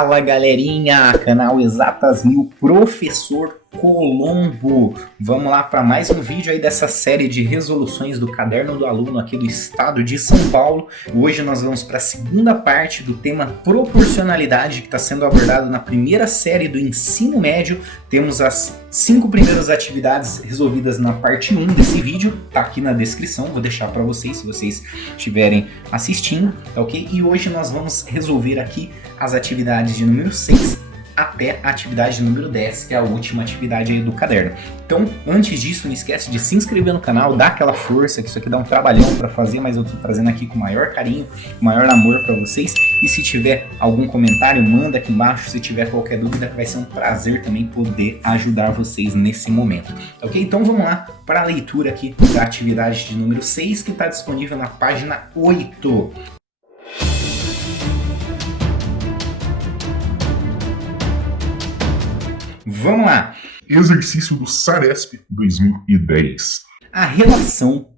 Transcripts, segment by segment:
Fala galerinha, canal Exatas 1000, Professor Colombo. Vamos lá para mais um vídeo aí dessa série de resoluções do Caderno do Aluno aqui do estado de São Paulo. Hoje nós vamos para a segunda parte do tema proporcionalidade que está sendo abordado na primeira série do ensino médio. Temos as 5 primeiras atividades resolvidas na parte 1 desse vídeo, tá aqui na descrição, vou deixar para vocês se vocês estiverem assistindo, tá ok? E hoje nós vamos resolver aqui as atividades de número 6 até a atividade número 10, que é a última atividade aí do caderno. Então, antes disso, não esquece de se inscrever no canal, dar aquela força, que isso aqui dá um trabalhão para fazer, mas eu tô trazendo aqui com o maior carinho, com o maior amor para vocês. E se tiver algum comentário, manda aqui embaixo. Se tiver qualquer dúvida, vai ser um prazer também poder ajudar vocês nesse momento. Ok? Então vamos lá para a leitura aqui da atividade de número 6, que está disponível na página 8. Vamos lá! Exercício do SARESP 2010. A relação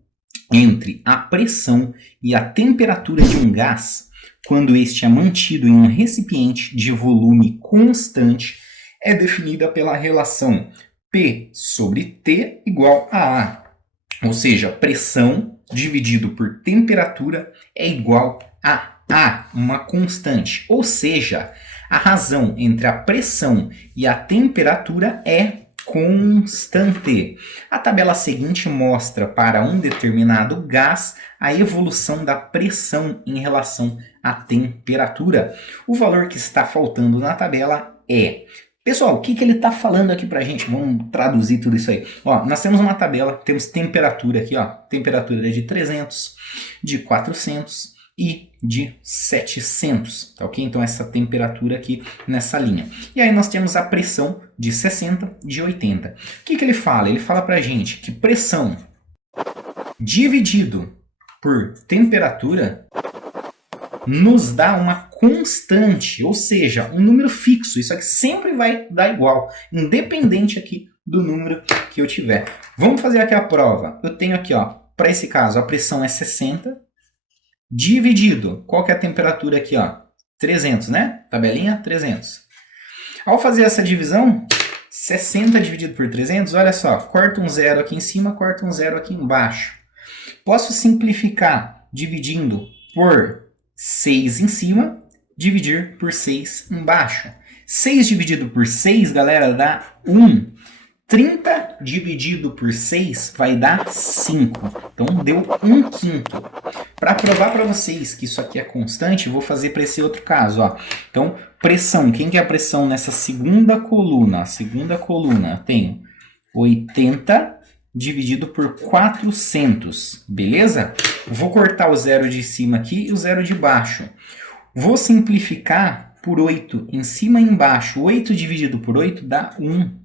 entre a pressão e a temperatura de um gás, quando este é mantido em um recipiente de volume constante, é definida pela relação P sobre T igual a A. Ou seja, pressão dividido por temperatura é igual a A, uma constante. Ou seja, a razão entre a pressão e a temperatura é constante. A tabela seguinte mostra para um determinado gás a evolução da pressão em relação à temperatura. O valor que está faltando na tabela é... Pessoal, o que ele está falando aqui para a gente? Vamos traduzir tudo isso aí. Ó, nós temos uma tabela, temos temperatura aqui, ó, temperatura de 300, de 400 e de 700, tá ok? Então essa temperatura aqui nessa linha. E aí nós temos a pressão de 60, de 80. O que ele fala? Ele fala pra gente que pressão dividido por temperatura nos dá uma constante, ou seja, um número fixo. Isso aqui sempre vai dar igual, independente aqui do número que eu tiver. Vamos fazer aqui a prova. Eu tenho aqui, ó, para esse caso, a pressão é 60, dividido, qual que é a temperatura aqui, ó? 300, né? Tabelinha 300. Ao fazer essa divisão, 60 dividido por 300, olha só, corta um zero aqui em cima, corta um zero aqui embaixo. Posso simplificar dividindo por 6 em cima, dividir por 6 embaixo. 6 dividido por 6, galera, dá 1. 30 dividido por 6 vai dar 5. Então deu 1/5. Para provar para vocês que isso aqui é constante, eu vou fazer para esse outro caso. Ó. Então, pressão. Quem que é a pressão nessa segunda coluna? A segunda coluna eu tenho 80 dividido por 400. Beleza? Vou cortar o zero de cima aqui e o zero de baixo. Vou simplificar por 8 em cima e embaixo. 8 dividido por 8 dá 1.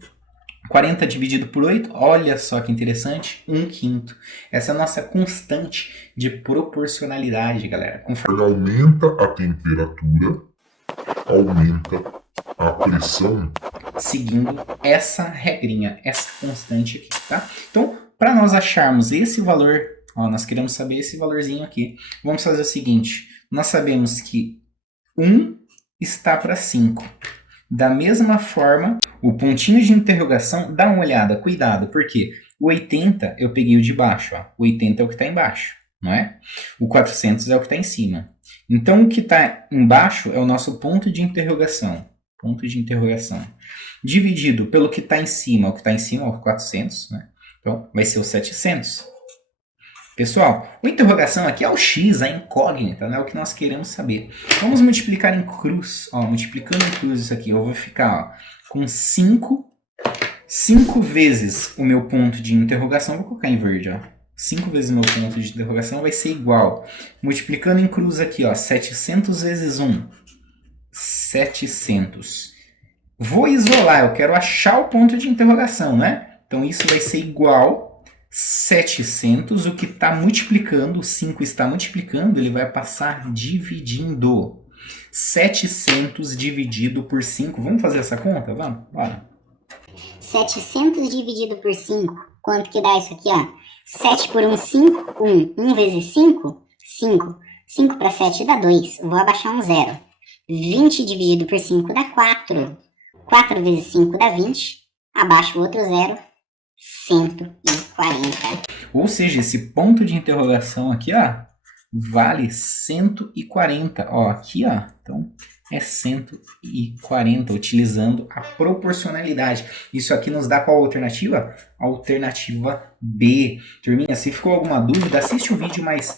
40 dividido por 8, olha só que interessante, 1/5. Essa é a nossa constante de proporcionalidade, galera. Conforme aumenta a temperatura, aumenta a pressão. Seguindo essa regrinha, essa constante aqui, tá? Então, para nós acharmos esse valor, ó, nós queremos saber esse valorzinho aqui. Vamos fazer o seguinte, nós sabemos que 1 está para 5. Da mesma forma, o pontinho de interrogação, dá uma olhada, cuidado, porque o 80 eu peguei o de baixo, ó. O 80 é o que está embaixo, não é? O 400 é o que está em cima. Então, o que está embaixo é o nosso ponto de interrogação. Ponto de interrogação. Dividido pelo que está em cima. O que está em cima é o 400, né? Então, vai ser o 700. Pessoal, a interrogação aqui é o x, a incógnita, né? O que nós queremos saber. Vamos multiplicar em cruz. Ó, multiplicando em cruz isso aqui, eu vou ficar ó, com 5 vezes o meu ponto de interrogação. Vou colocar em verde. Ó. 5 vezes o meu ponto de interrogação vai ser igual. Multiplicando em cruz aqui, ó, 700 vezes 1. 700. Vou isolar, eu quero achar o ponto de interrogação, né? Então isso vai ser igual 700, o que está multiplicando, o 5 está multiplicando, ele vai passar dividindo. 700 dividido por 5, vamos fazer essa conta? Vamos? Bora. 700 dividido por 5, quanto que dá isso aqui, ó? 7 por 1, 5, 1. 1 vezes 5, 5. 5 para 7 dá 2, vou abaixar um zero. 20 dividido por 5 dá 4. 4 vezes 5 dá 20. Abaixo o outro zero, 140. Ou seja, esse ponto de interrogação aqui, ó, vale 140. Ó, aqui, ó, então é 140, utilizando a proporcionalidade. Isso aqui nos dá qual alternativa? Alternativa B. Turminha, se ficou alguma dúvida, assiste o vídeo mais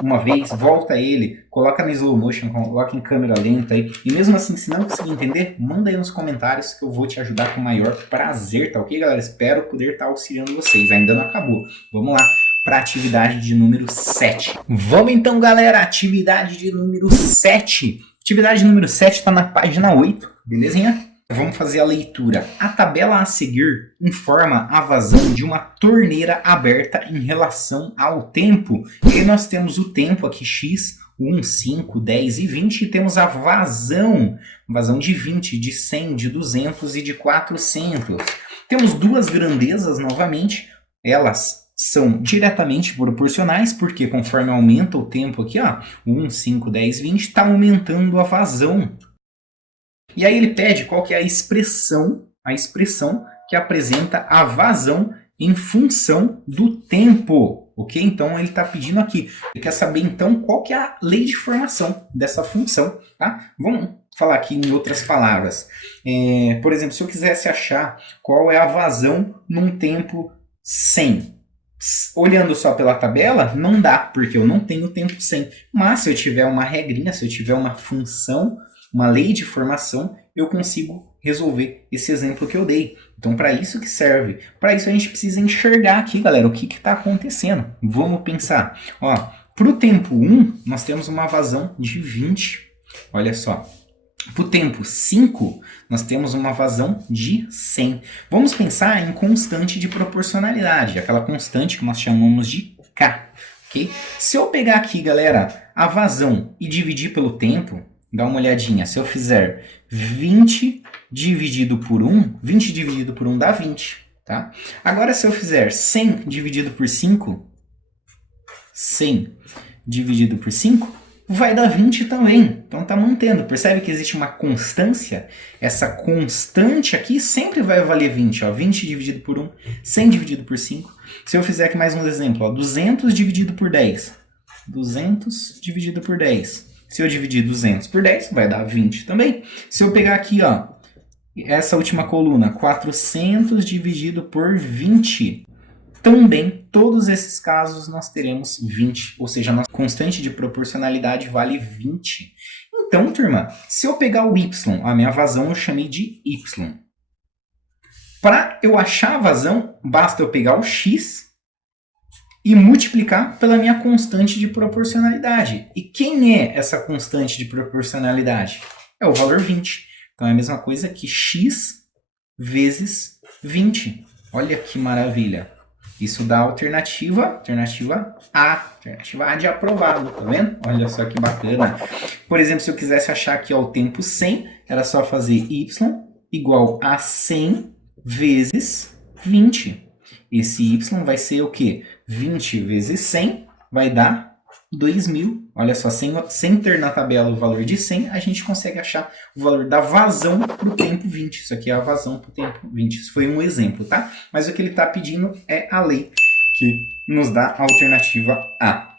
uma vez, volta ele, coloca no slow motion, coloca em câmera lenta aí. E mesmo assim, se não conseguir entender, manda aí nos comentários que eu vou te ajudar com o maior prazer, tá ok, galera? Espero poder estar auxiliando vocês. Ainda não acabou. Vamos lá para a atividade de número 7. Vamos então, galera, atividade de número 7. Atividade número 7 está na página 8, belezinha? Vamos fazer a leitura. A tabela a seguir informa a vazão de uma torneira aberta em relação ao tempo. E aí nós temos o tempo aqui, x, 1, 5, 10 e 20. E temos a vazão de 20, de 100, de 200 e de 400. Temos duas grandezas novamente, elas são diretamente proporcionais, porque conforme aumenta o tempo aqui, ó, 1, 5, 10, 20, está aumentando a vazão. E aí ele pede qual que é a expressão que apresenta a vazão em função do tempo, ok? Então ele está pedindo aqui, ele quer saber então qual que é a lei de formação dessa função, tá? Vamos falar aqui em outras palavras. Por exemplo, se eu quisesse achar qual é a vazão num tempo 100, olhando só pela tabela, não dá, porque eu não tenho tempo 100. Mas se eu tiver uma regrinha, se eu tiver uma função, uma lei de formação, eu consigo resolver esse exemplo que eu dei. Então, para isso que serve. Para isso a gente precisa enxergar aqui, galera, o que está acontecendo. Vamos pensar. Para o tempo 1, nós temos uma vazão de 20. Olha só. Para o tempo 5, nós temos uma vazão de 100. Vamos pensar em constante de proporcionalidade, aquela constante que nós chamamos de K. Okay? Se eu pegar aqui, galera, a vazão e dividir pelo tempo, dá uma olhadinha. Se eu fizer 20 dividido por 1, 20 dividido por 1 dá 20. Tá? Agora, se eu fizer 100 dividido por 5, 100 dividido por 5, vai dar 20 também. Então tá mantendo. Percebe que existe uma constância? Essa constante aqui sempre vai valer 20. Ó. 20 dividido por 1, 100 dividido por 5. Se eu fizer aqui mais um exemplo, ó, 200 dividido por 10. 200 dividido por 10. Se eu dividir 200 por 10, vai dar 20 também. Se eu pegar aqui, ó, essa última coluna, 400 dividido por 20, também, todos esses casos, nós teremos 20. Ou seja, a nossa constante de proporcionalidade vale 20. Então, turma, se eu pegar o y, a minha vazão eu chamei de y. Para eu achar a vazão, basta eu pegar o x e multiplicar pela minha constante de proporcionalidade. E quem é essa constante de proporcionalidade? É o valor 20. Então é a mesma coisa que x vezes 20. Olha que maravilha. Isso dá a alternativa A de aprovado, tá vendo? Olha só que bacana. Por exemplo, se eu quisesse achar aqui ó, o tempo 100, era só fazer y igual a 100 vezes 20. Esse y vai ser o quê? 20 vezes 100 vai dar 2.000. Olha só, sem ter na tabela o valor de 100, a gente consegue achar o valor da vazão para o tempo 20. Isso aqui é a vazão para o tempo 20. Isso foi um exemplo, tá? Mas o que ele está pedindo é a lei que nos dá a alternativa A.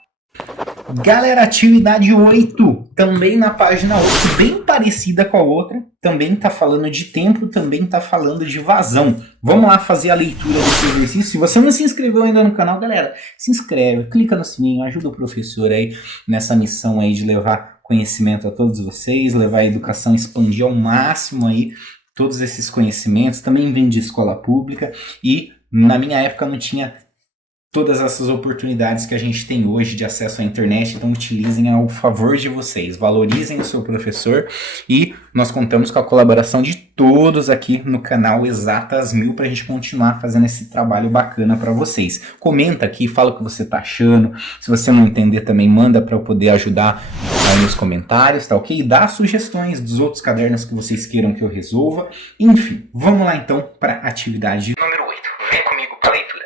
Galera, atividade 8, também na página 8, bem parecida com a outra, também está falando de tempo, também está falando de vazão. Vamos lá fazer a leitura desse exercício. Se você não se inscreveu ainda no canal, galera, se inscreve, clica no sininho, ajuda o professor aí nessa missão aí de levar conhecimento a todos vocês, levar a educação, expandir ao máximo aí todos esses conhecimentos. Também vem de escola pública e na minha época não tinha todas essas oportunidades que a gente tem hoje de acesso à internet, então utilizem ao favor de vocês, valorizem o seu professor e nós contamos com a colaboração de todos aqui no canal Exatas 1000 para a gente continuar fazendo esse trabalho bacana para vocês. Comenta aqui, fala o que você está achando, se você não entender também manda para eu poder ajudar aí nos comentários, tá ok? Dá sugestões dos outros cadernos que vocês queiram que eu resolva, enfim, vamos lá então para a atividade número 8, vem comigo para a leitura.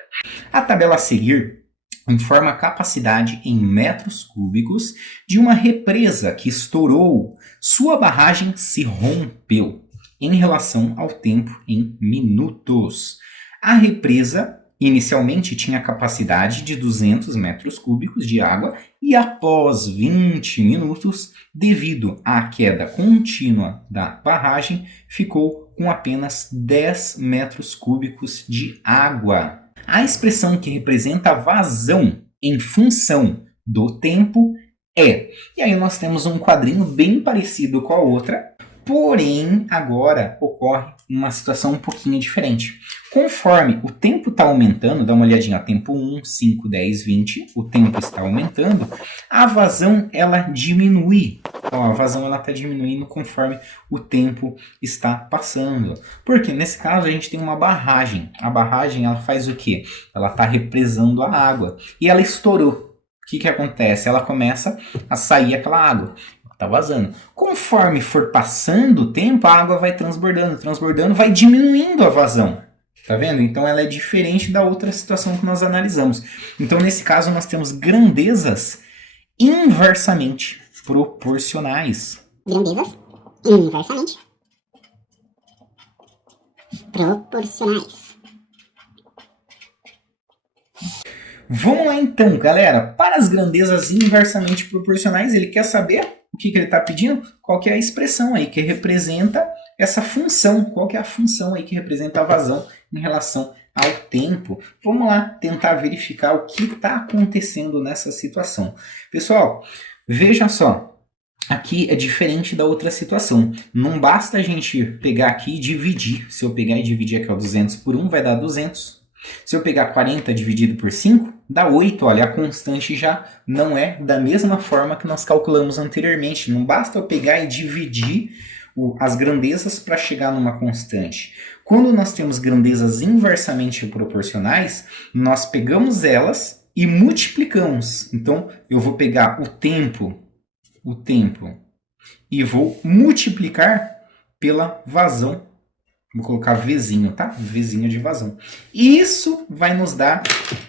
A tabela a seguir informa a capacidade em metros cúbicos de uma represa que estourou. Sua barragem se rompeu em relação ao tempo em minutos. A represa inicialmente tinha capacidade de 200 metros cúbicos de água e após 20 minutos, devido à queda contínua da barragem, ficou com apenas 10 metros cúbicos de água. A expressão que representa a vazão em função do tempo é... E aí nós temos um quadrinho bem parecido com a outra, porém agora ocorre uma situação um pouquinho diferente. Conforme o tempo está aumentando, dá uma olhadinha, tempo 1, 5, 10, 20, o tempo está aumentando, a vazão ela diminui. A vazão ela está diminuindo conforme o tempo está passando. Porque nesse caso a gente tem uma barragem. A barragem ela faz o quê? Ela está represando a água e ela estourou. O que acontece? Ela começa a sair aquela água. Está vazando. Conforme for passando o tempo, a água vai transbordando, vai diminuindo a vazão. Tá vendo? Então ela é diferente da outra situação que nós analisamos. Então nesse caso nós temos grandezas inversamente proporcionais. Grandezas inversamente proporcionais. Vamos lá então, galera. Para as grandezas inversamente proporcionais, ele quer saber o que ele está pedindo? Qual que é a expressão aí que representa essa função? Qual que é a função aí que representa a vazão em relação ao tempo? Vamos lá tentar verificar o que está acontecendo nessa situação. Pessoal, veja só. Aqui é diferente da outra situação. Não basta a gente pegar aqui e dividir. Se eu pegar e dividir aqui, ó, 200 por 1, vai dar 200. Se eu pegar 40 dividido por 5, dá 8. Olha, a constante já não é da mesma forma que nós calculamos anteriormente. Não basta eu pegar e dividir as grandezas para chegar numa constante. Quando nós temos grandezas inversamente proporcionais, nós pegamos elas e multiplicamos. Então, eu vou pegar o tempo e vou multiplicar pela vazão. Vou colocar Vzinho, tá? Vzinho de vazão. Isso vai nos dar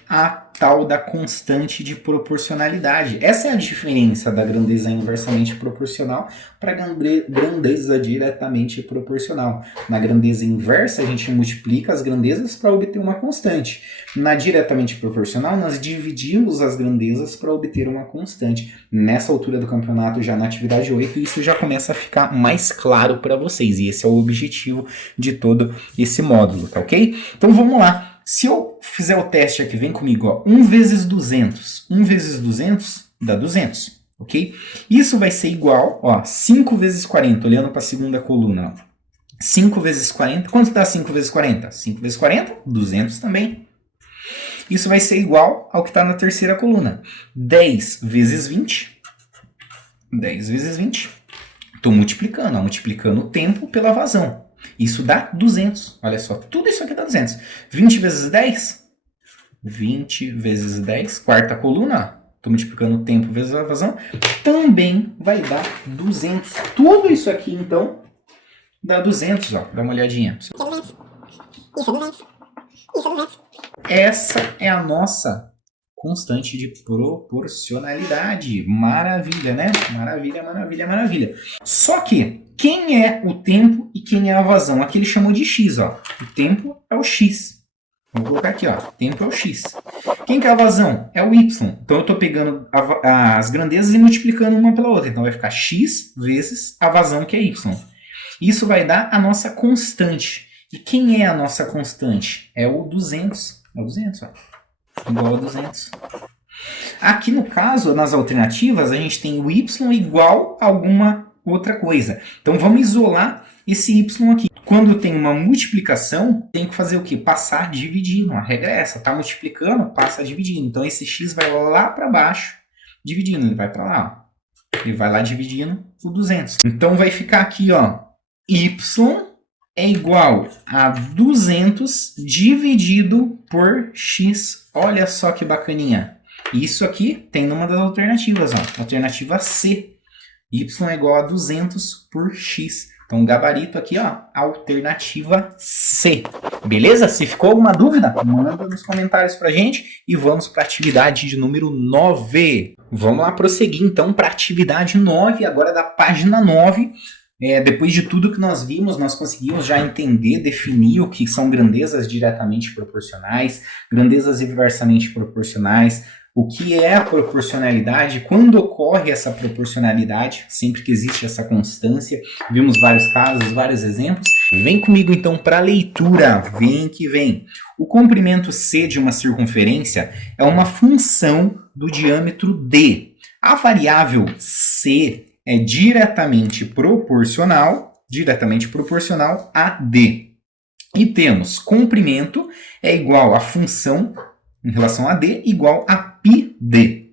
a tal da constante de proporcionalidade. Essa é a diferença da grandeza inversamente proporcional para a grandeza diretamente proporcional. Na grandeza inversa, a gente multiplica as grandezas para obter uma constante. Na diretamente proporcional, nós dividimos as grandezas para obter uma constante. Nessa altura do campeonato, já na atividade 8, isso já começa a ficar mais claro para vocês. E esse é o objetivo de todo esse módulo, tá ok? Então vamos lá. Se eu fizer o teste aqui, vem comigo, ó, 1 vezes 200. 1 vezes 200 dá 200, ok? Isso vai ser igual, ó, 5 vezes 40, olhando para a segunda coluna. Ó. 5 vezes 40, quanto dá 5 vezes 40? 5 vezes 40, 200 também. Isso vai ser igual ao que está na terceira coluna. 10 vezes 20. 10 vezes 20. Estou multiplicando, ó, multiplicando o tempo pela vazão. Isso dá 200. Olha só, tudo isso aqui dá 200. 20 vezes 10. 20 vezes 10. Quarta coluna. Estou multiplicando o tempo vezes a vazão. Também vai dar 200. Tudo isso aqui, então, dá 200. Ó. Dá uma olhadinha. Isso é 200. Isso é 200. Isso é 200. Essa é a nossa constante de proporcionalidade. Maravilha, né? Maravilha, maravilha, maravilha. Só que quem é o tempo e quem é a vazão? Aqui ele chamou de x, ó. O tempo é o x. Vou colocar aqui, ó. O tempo é o x. Quem que é a vazão? É o y. Então eu estou pegando as grandezas e multiplicando uma pela outra. Então vai ficar x vezes a vazão, que é y. Isso vai dar a nossa constante. E quem é a nossa constante? É o 200. É o 200, ó. Igual a 200. Aqui no caso, nas alternativas, a gente tem o y igual a alguma outra coisa. Então vamos isolar esse y aqui. Quando tem uma multiplicação, tem que fazer o quê? Passar dividindo. A regra é essa, tá multiplicando, passa dividindo. Então esse x vai lá para baixo, dividindo. Ele vai para lá, ó. Ele vai lá dividindo o 200. Então vai ficar aqui, ó, y é igual a 200 dividido por x. Olha só que bacaninha. Isso aqui tem numa das alternativas, ó. Alternativa C. Y é igual a 200 por x. Então, gabarito aqui, ó, alternativa C. Beleza? Se ficou alguma dúvida, manda nos comentários pra gente e vamos para a atividade de número 9. Vamos lá prosseguir, então, para a atividade 9, agora da página 9. Depois de tudo que nós vimos, nós conseguimos já entender, definir o que são grandezas diretamente proporcionais, grandezas inversamente proporcionais, o que é a proporcionalidade, quando ocorre essa proporcionalidade, sempre que existe essa constância. Vimos vários casos, vários exemplos. Vem comigo então para a leitura, vem que vem. O comprimento C de uma circunferência é uma função do diâmetro D. A variável C é diretamente proporcional a D. E temos comprimento é igual a função em relação a D igual a πd.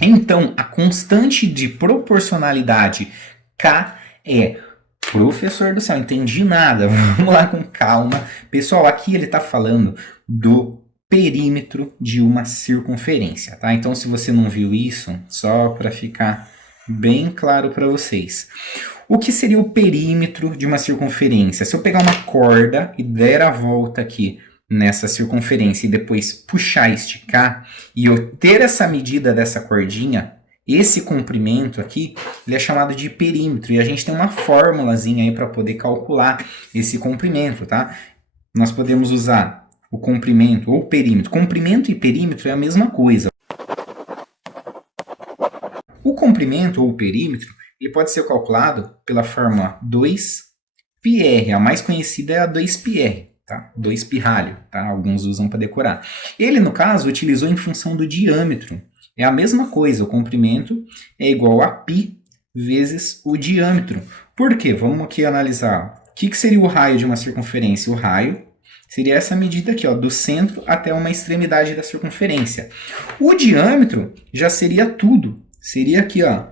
Então, a constante de proporcionalidade K é... Professor do céu, entendi nada. Vamos lá com calma. Pessoal, aqui ele está falando do perímetro de uma circunferência, tá? Então, se você não viu isso, só para ficar bem claro para vocês. O que seria o perímetro de uma circunferência? Se eu pegar uma corda e der a volta aqui nessa circunferência e depois puxar, esticar, e eu ter essa medida dessa cordinha, esse comprimento aqui, ele é chamado de perímetro, e a gente tem uma formulazinha aí para poder calcular esse comprimento, tá? Nós podemos usar o comprimento ou perímetro. Comprimento e perímetro é a mesma coisa. O comprimento ou perímetro, ele pode ser calculado pela fórmula 2πr, a mais conhecida é a 2πr. Tá? 2πr, tá? Alguns usam para decorar. Ele, no caso, utilizou em função do diâmetro. É a mesma coisa, o comprimento é igual a π vezes o diâmetro. Por quê? Vamos aqui analisar. O que seria o raio de uma circunferência? O raio seria essa medida aqui, ó, do centro até uma extremidade da circunferência. O diâmetro já seria tudo. Seria aqui, ó,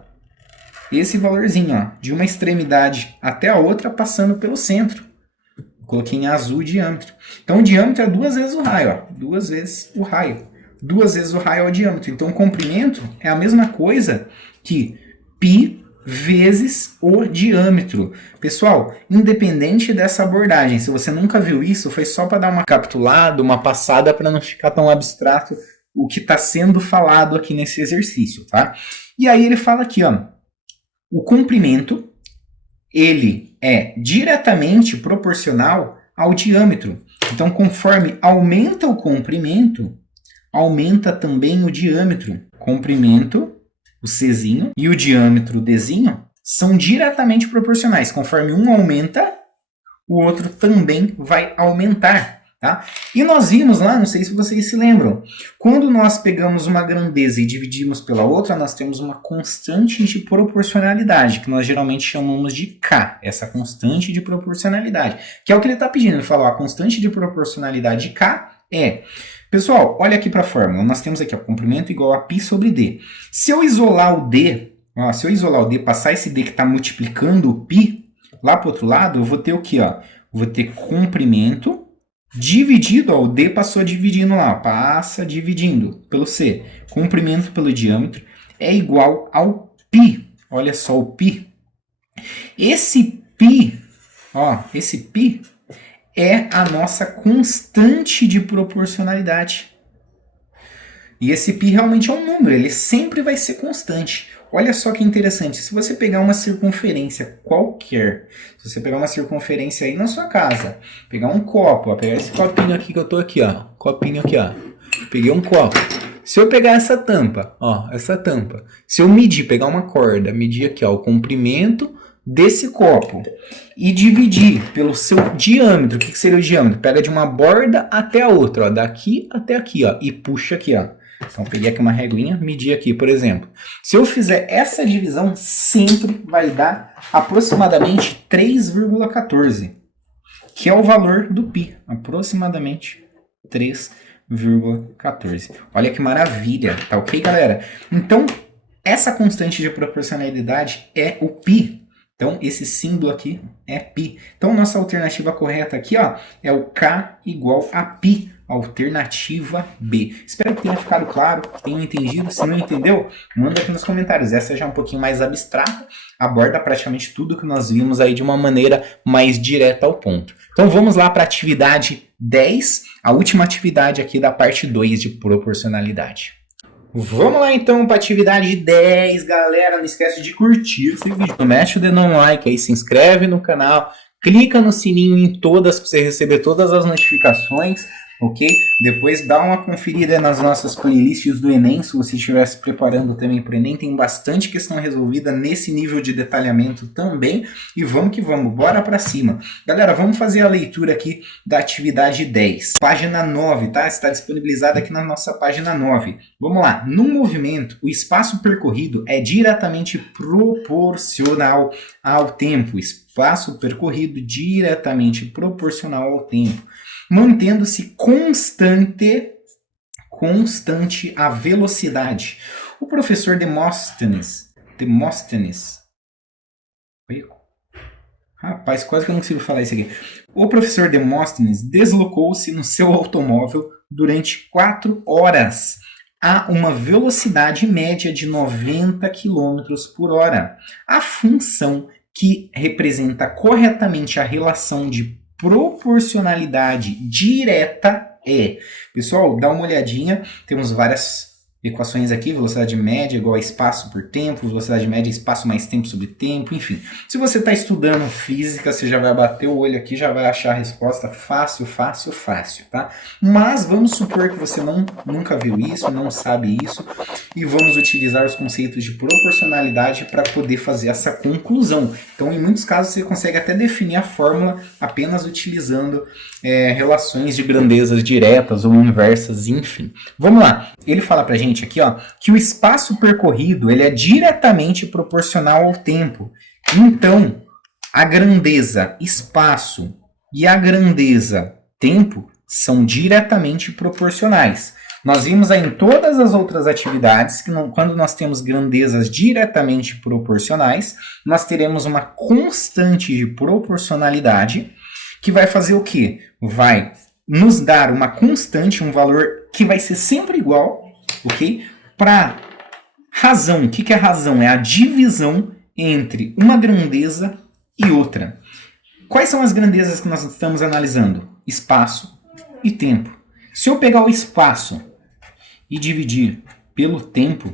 esse valorzinho, ó, de uma extremidade até a outra passando pelo centro. Coloquei em azul o diâmetro. Então, o diâmetro é 2 vezes o raio. Ó. 2 vezes o raio. 2 vezes o raio é o diâmetro. Então, o comprimento é a mesma coisa que π vezes o diâmetro. Pessoal, independente dessa abordagem, se você nunca viu isso, foi só para dar uma capitulada, uma passada, para não ficar tão abstrato o que está sendo falado aqui nesse exercício, tá? E aí ele fala aqui, ó, o comprimento, ele é diretamente proporcional ao diâmetro. Então, conforme aumenta o comprimento, aumenta também o diâmetro. Comprimento, o Czinho, e o diâmetro, o Dzinho, são diretamente proporcionais. Conforme um aumenta, o outro também vai aumentar. Tá? E nós vimos lá, não sei se vocês se lembram, quando nós pegamos uma grandeza e dividimos pela outra, nós temos uma constante de proporcionalidade, que nós geralmente chamamos de K, essa constante de proporcionalidade, que é o que ele está pedindo. Ele falou, a constante de proporcionalidade de K é... Pessoal, olha aqui para a fórmula, nós temos aqui o comprimento igual a π sobre D. Se eu isolar o D, ó, passar esse D que está multiplicando o π, lá para o outro lado, eu vou ter o quê? Ó? Vou ter comprimento dividido, ó, o D passou dividindo lá, passa dividindo pelo C. Comprimento pelo diâmetro é igual ao π. Olha só o π. Esse π, ó, esse π é a nossa constante de proporcionalidade. E esse π realmente é um número, ele sempre vai ser constante. Olha só que interessante, se você pegar uma circunferência qualquer, se você pegar uma circunferência aí na sua casa, pegar um copo, ó, pegar esse copinho aqui que eu tô aqui, ó, copinho aqui, ó, peguei um copo. Se eu pegar essa tampa, ó, essa tampa, se eu medir, pegar uma corda, medir aqui, ó, o comprimento desse copo e dividir pelo seu diâmetro, o que seria o diâmetro? Pega de uma borda até a outra, ó, daqui até aqui, ó, e puxa aqui, ó. Então, peguei aqui uma reguinha, medi aqui, por exemplo. Se eu fizer essa divisão, sempre vai dar aproximadamente 3,14, que é o valor do π, aproximadamente 3,14. Olha que maravilha, tá ok, galera? Então, essa constante de proporcionalidade é o π. Então, esse símbolo aqui é π. Então, nossa alternativa correta aqui, ó, é o K igual a π. alternativa B. Espero que tenha ficado claro, que tenham entendido. Se não entendeu, manda aqui nos comentários. Essa já é um pouquinho mais abstrata, aborda praticamente tudo que nós vimos aí de uma maneira mais direta ao ponto. Então vamos lá para a atividade 10, a última atividade aqui da parte 2 de proporcionalidade. Vamos lá então para a atividade 10, galera. Não esquece de curtir esse vídeo, mete o dedo no like aí, se inscreve no canal, clica no sininho em todas para você receber todas as notificações, ok? Depois dá uma conferida nas nossas playlists do Enem, se você estiver se preparando também para o Enem, tem bastante questão resolvida nesse nível de detalhamento também, e vamos que vamos, bora para cima. Galera, vamos fazer a leitura aqui da atividade 10, página 9, tá? Está disponibilizada aqui na nossa página 9. Vamos lá, no movimento, o espaço percorrido é diretamente proporcional ao tempo, espaço percorrido diretamente proporcional ao tempo, mantendo-se constante a velocidade. O professor Demóstenes, rapaz, quase que eu não consigo falar isso aqui. O professor Demóstenes deslocou-se no seu automóvel durante 4 horas a uma velocidade média de 90 km por hora. A função que representa corretamente a relação de proporcionalidade direta é... Pessoal, dá uma olhadinha, temos várias equações aqui, velocidade média igual a espaço por tempo, velocidade média espaço mais tempo sobre tempo, enfim. Se você está estudando física, você já vai bater o olho aqui, já vai achar a resposta fácil, tá? Mas vamos supor que você nunca viu isso, não sabe isso, e vamos utilizar os conceitos de proporcionalidade para poder fazer essa conclusão. Então, em muitos casos, você consegue até definir a fórmula apenas utilizando relações de grandezas diretas ou inversas, enfim. Vamos lá. Ele fala pra gente aqui, ó, que o espaço percorrido ele é diretamente proporcional ao tempo. Então, a grandeza espaço e a grandeza tempo são diretamente proporcionais. Nós vimos aí em todas as outras atividades que quando nós temos grandezas diretamente proporcionais, nós teremos uma constante de proporcionalidade que vai fazer o quê? Vai nos dar uma constante, um valor que vai ser sempre igual, ok? Para razão. O que é razão? É a divisão entre uma grandeza e outra. Quais são as grandezas que nós estamos analisando? Espaço e tempo. Se eu pegar o espaço e dividir pelo tempo,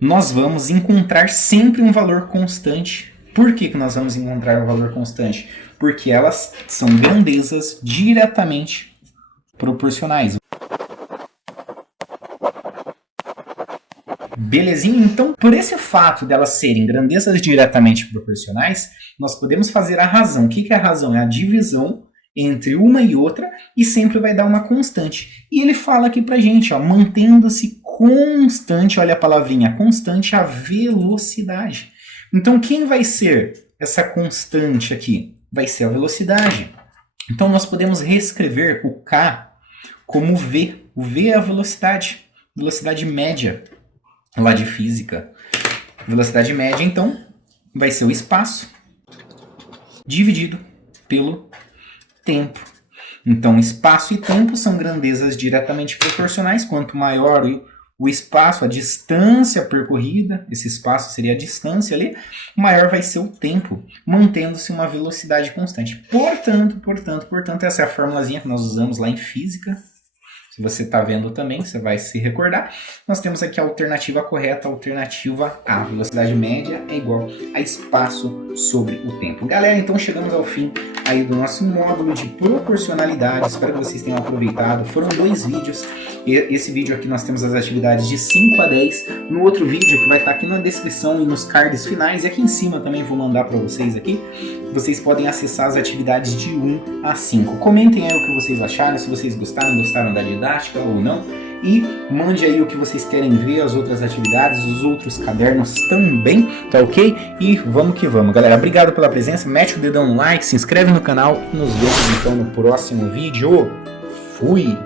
nós vamos encontrar sempre um valor constante. Por que nós vamos encontrar um valor constante? Porque elas são grandezas diretamente proporcionais. Belezinha? Então, por esse fato delas serem grandezas diretamente proporcionais, nós podemos fazer a razão. O que é a razão? É a divisão entre uma e outra e sempre vai dar uma constante. E ele fala aqui pra gente, ó, mantendo-se constante, olha a palavrinha, constante a velocidade. Então, quem vai ser essa constante aqui? Vai ser a velocidade. Então, nós podemos reescrever o K como V. O V é a velocidade média lá de física. Velocidade média, então, vai ser o espaço dividido pelo tempo. Então, espaço e tempo são grandezas diretamente proporcionais. Quanto maior o espaço, a distância percorrida, esse espaço seria a distância ali, maior vai ser o tempo, mantendo-se uma velocidade constante. Portanto, essa é a formulazinha que nós usamos lá em física. Se você está vendo também, você vai se recordar. Nós temos aqui a alternativa correta, a alternativa A. Velocidade média é igual a espaço sobre o tempo. Galera, então chegamos ao fim aí do nosso módulo de proporcionalidade. Espero que vocês tenham aproveitado. Foram 2 vídeos. Esse vídeo aqui nós temos as atividades de 5 a 10. No outro vídeo, que vai estar aqui na descrição e nos cards finais, e aqui em cima também vou mandar para vocês aqui, vocês podem acessar as atividades de 1 a 5. Comentem aí o que vocês acharam, se vocês gostaram da didática ou não. E mande aí o que vocês querem ver, as outras atividades, os outros cadernos também, tá ok? E vamos que vamos, galera. Obrigado pela presença, mete o dedão no like, se inscreve no canal e nos vemos então no próximo vídeo. Fui!